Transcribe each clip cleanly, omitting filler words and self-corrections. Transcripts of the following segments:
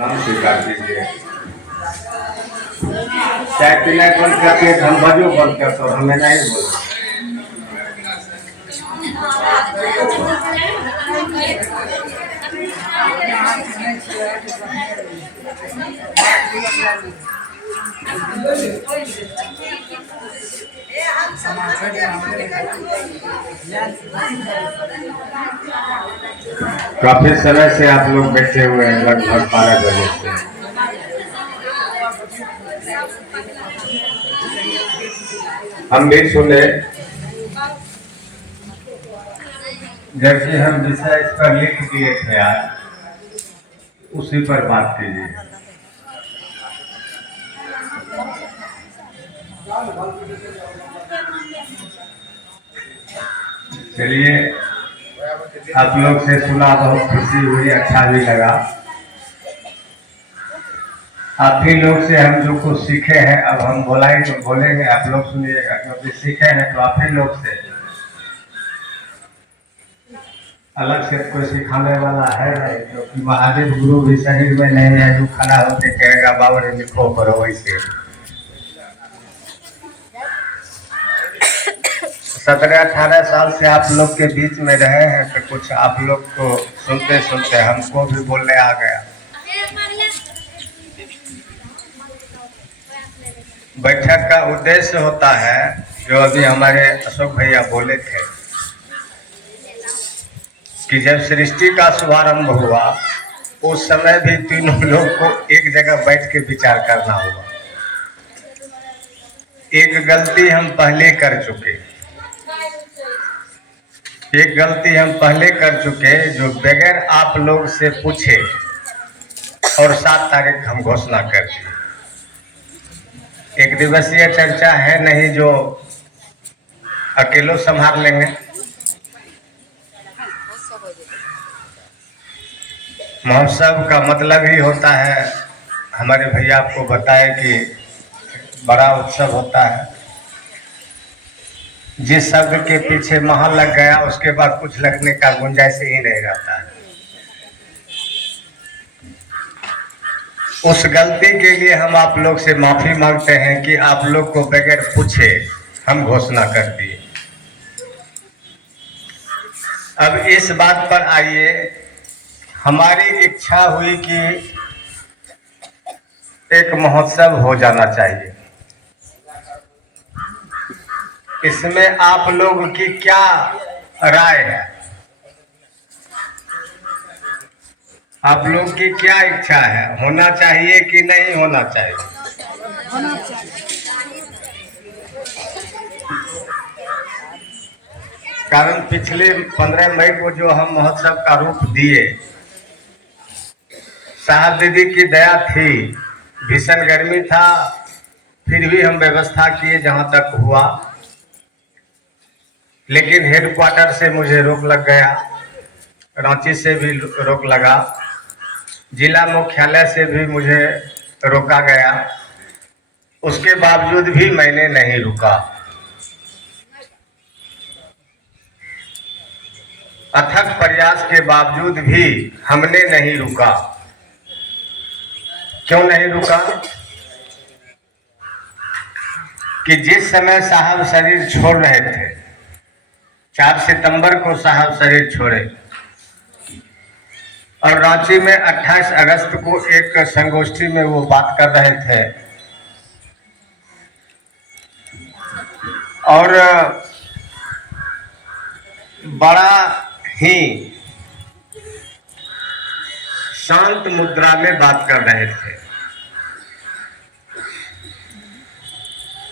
नाम स्वीकार कीजिए। चाय पीना बंद करके हम बजो बंद कर तो हमें नहीं बोला। काफी समय से आप लोग बैठे हुए हैं, लगभग 12 बजे से। हम भी सुने, जबकि हम विषय इस पर लिख दिए थे आज, उसी पर बात कीजिए। चलिए, आप लोग से सुना, बहुत खुशी हुई, अच्छा भी लगा। आप ही लोग से हम जो कुछ सीखे हैं, अब हम बोलेंगे तो बोलेंगे, आप लोग सुनिएगा, क्योंकि सीखे हैं तो आप ही लोग से। अलग से कोई सिखाने वाला है नहीं, क्योंकि महादेव गुरु भी शरीर में नहीं है जो खड़ा होकर कहेगा बाबा ने लिखो करो वैसे। 17-18 साल से आप लोग के बीच में रहे हैं, तो कुछ आप लोग को सुनते सुनते हमको भी बोलने आ गया। बैठक का उद्देश्य होता है, जो अभी हमारे अशोक भैया बोले थे, कि जब सृष्टि का शुभारंभ हुआ उस समय भी तीनों लोग को एक जगह बैठ के विचार करना होगा। एक गलती हम पहले कर चुके, जो बगैर आप लोग से पूछे और 7 तारीख हम घोषणा कर दी। एक दिवसीय चर्चा है नहीं जो अकेलो संभाल लेंगे। महोत्सव का मतलब ही होता है, हमारे भैया आपको बताए कि बड़ा उत्सव होता है। जिस शब्द के पीछे महा लग गया उसके बाद कुछ लगने का गुंजाइश ही नहीं रहता है। उस गलती के लिए हम आप लोग से माफी मांगते हैं कि आप लोग को बगैर पूछे हम घोषणा कर दिए। अब इस बात पर आइए, हमारी इच्छा हुई कि एक महोत्सव हो जाना चाहिए। इसमें आप लोग की क्या राय है? आप लोग की क्या इच्छा है? होना चाहिए कि नहीं होना चाहिए? होना चाहिए। कारण पिछले 15 मई को जो हम महोत्सव का रूप दिए, साहब दीदी की दया थी, भीषण गर्मी था, फिर भी हम व्यवस्था किए जहां तक हुआ। लेकिन हेडक्वार्टर से मुझे रोक लग गया, रांची से भी रोक लगा, जिला मुख्यालय से भी मुझे रोका गया। उसके बावजूद भी मैंने नहीं रुका। अथक प्रयास के बावजूद भी हमने नहीं रुका। क्यों नहीं रुका? कि जिस समय साहब शरीर छोड़ रहे थे, 4 सितंबर को साहब शरीर छोड़े, और रांची में 28 अगस्त को एक संगोष्ठी में वो बात कर रहे थे, और बड़ा ही शांत मुद्रा में बात कर रहे थे,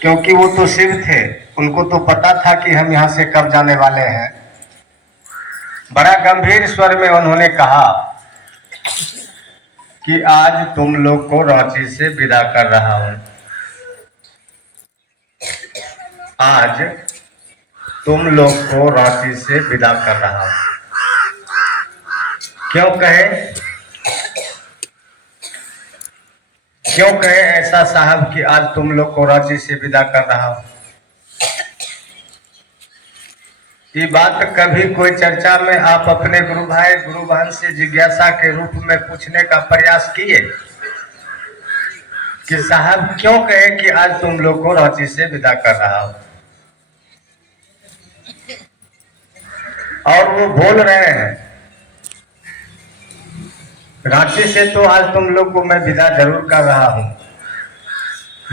क्योंकि वो तो शिव थे, उनको तो पता था कि हम यहाँ से कब जाने वाले हैं। बड़ा गंभीर स्वर में उन्होंने कहा कि आज तुम लोग को रांची से विदा कर रहा हूं। आज तुम लोग को रांची से विदा कर रहा हूं। क्यों कहे ऐसा साहब कि आज तुम लोग को रांची से विदा कर रहा हूं? ये बात कभी कोई चर्चा में आप अपने गुरु भाई गुरु बहन से जिज्ञासा के रूप में पूछने का प्रयास किए कि साहब क्यों कहे कि आज तुम लोग को रांची से विदा कर रहा हूं? और वो बोल रहे हैं रांची से तो आज तुम लोग को मैं विदा जरूर कर रहा हूं,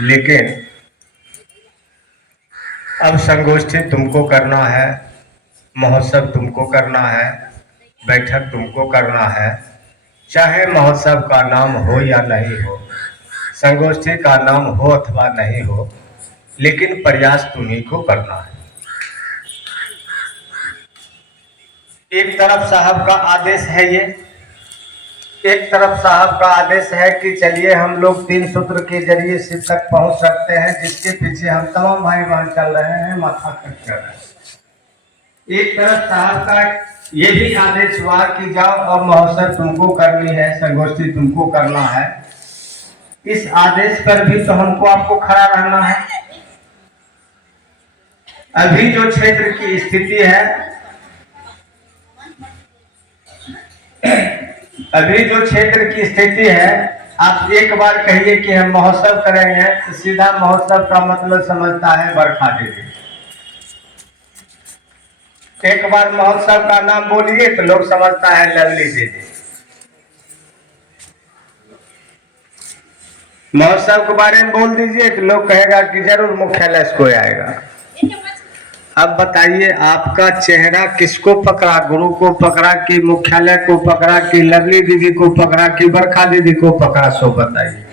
लेकिन अब संगोष्ठी तुमको करना है, महोत्सव तुमको करना है, बैठक तुमको करना है। चाहे महोत्सव का नाम हो या नहीं हो, संगोष्ठी का नाम हो अथवा नहीं हो, लेकिन प्रयास तुम्ही को करना है। एक तरफ साहब का आदेश है ये, एक तरफ साहब का आदेश है कि चलिए हम लोग 3 सूत्र के जरिए शिव तक पहुंच सकते हैं, जिसके पीछे हम तमाम भाई बहन चल रहे हैं, माथा खर्च कर रहे हैं। एक तरफ साहब का ये भी आदेश हुआ कि जाओ और महोत्सव तुमको करनी है, संगोष्ठी तुमको करना है। इस आदेश पर भी तो हमको आपको खड़ा रहना है। अभी जो क्षेत्र की स्थिति है, अभी जो क्षेत्र की स्थिति है, आप एक बार कहिए कि हम महोत्सव करेंगे तो सीधा महोत्सव का मतलब समझता है बरखा दीदी। एक बार महोत्सव का नाम बोलिए तो लोग समझता है लवली दीदी। महोत्सव के बारे में बोल दीजिए तो लोग कहेगा कि जरूर मुख्यालय से कोई आएगा। अब बताइए आपका चेहरा किसको पकड़ा? गुरु को पकड़ा कि मुख्यालय को पकड़ा कि लवली दीदी को पकड़ा कि बरखा दीदी को पकड़ा? सो बताइए।